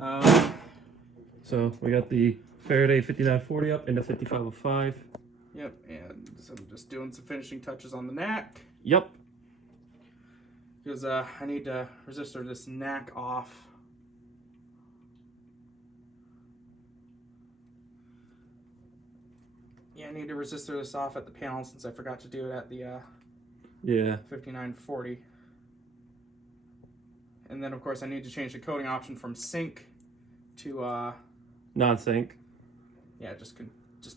So we got the Faraday 5940 up into 5505. Yep, and so I'm just doing some finishing touches on the neck. Yep. Because I need to resistor this neck off. Yeah, I need to resistor this off at the panel since I forgot to do it at the 5940. And then of course I need to change the coding option from sync to non-sync. Yeah, just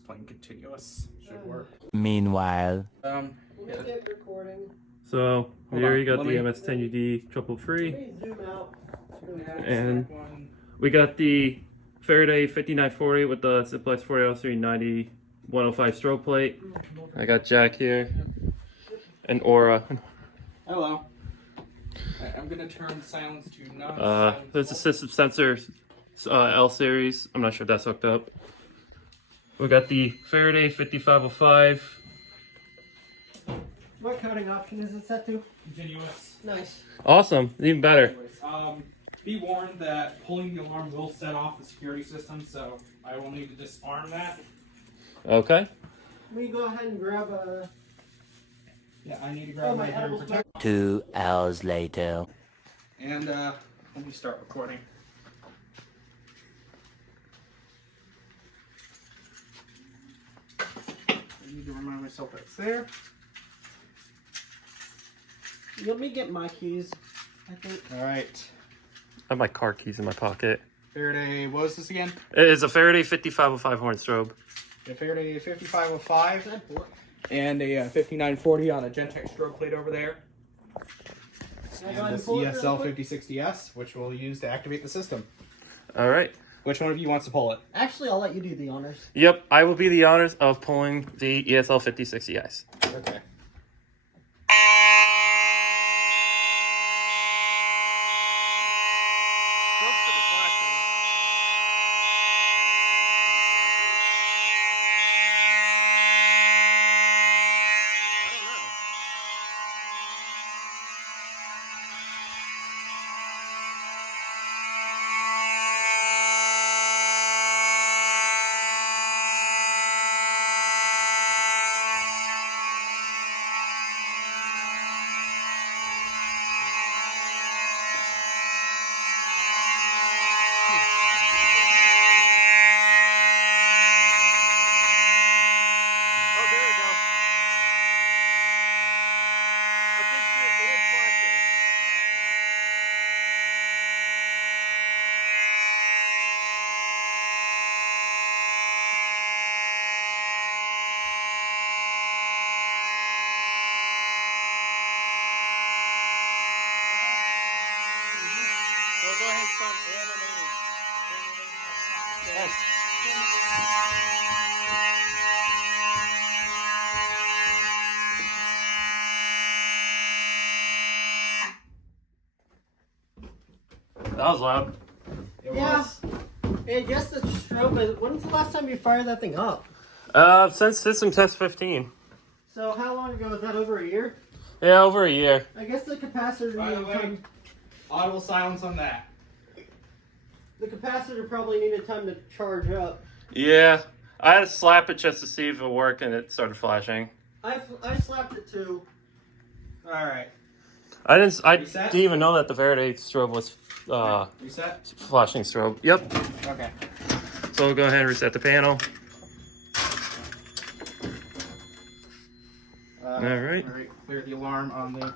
plain continuous should work. Meanwhile, recording. So Hold here on, you got let the me- MS-10UD triple free, Let me zoom out. and we got the Faraday 5940 with the Simplex 4003 90 105 strobe plate. I got Jack here and Aura. Hello. I'm gonna turn silence to non-silence. There's a system sensor L series. I'm not sure if that's hooked up. We got the Faraday 5505. What coding option is it set to? Continuous. Nice. Awesome, even better. Anyways, be warned that pulling the alarm will set off the security system, so I will need to disarm that. Okay. Let me go ahead and grab a... Yeah, I need to grab my hearing protector. 2 hours later. And let me start recording. I need to remind myself that it's there. Let me get my keys, I think. Alright. I have my car keys in my pocket. Faraday, what was this again? It is a Faraday 5505 horn strobe. A Faraday 5505 and a 5940 on a Gentex strobe plate over there. And this ESL 5060S, which we'll use to activate the system. All right. Which one of you wants to pull it? Actually, I'll let you do the honors. Yep, I will be the honors of pulling the ESL 5060S. Okay. Go ahead and start animating. That was loud. It Yeah. was. Hey, just the strobe, but when's the last time you fired that thing up? Since System Test 15. So how long ago was that? Over a year? Yeah, over a year. I guess the capacitor By the needed way, time. audible silence on that. The capacitor probably needed time to charge up. Yeah, I had to slap it just to see if it worked, and it started flashing. I slapped it too. Alright. I Reset? didn't even know that the Faraday strobe was Reset? flashing strobe. Yep. Okay. So we'll go ahead and reset the panel. Alright. Alright, clear the alarm on the...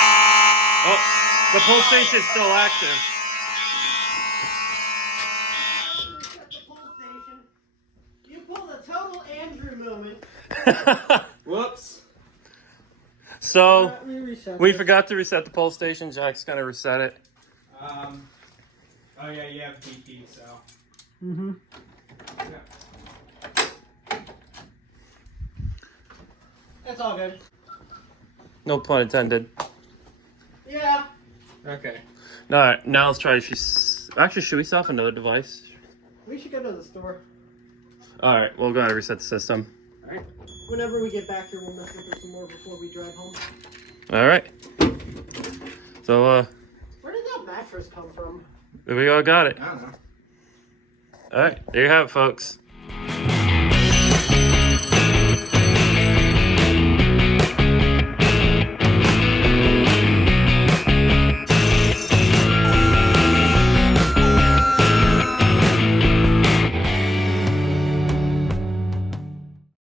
Oh, the pull station's still active. Reset the pull station. You pulled a total Andrew moment. Whoops. So Let me reset we this. forgot to reset the pull station. Jack's gonna reset it. Oh yeah, you have BP, so... Mm-hmm. Yeah. That's all good. No pun intended. Yeah. Okay. Alright, now let's try. Actually, should we set off another device? We should go to the store. Alright, we'll go ahead and reset the system. Alright. Whenever we get back here, we'll mess with it some more before we drive home. Alright. So, Where did that mattress mattress come from? We all got it. I don't know. All right, there you have it, folks.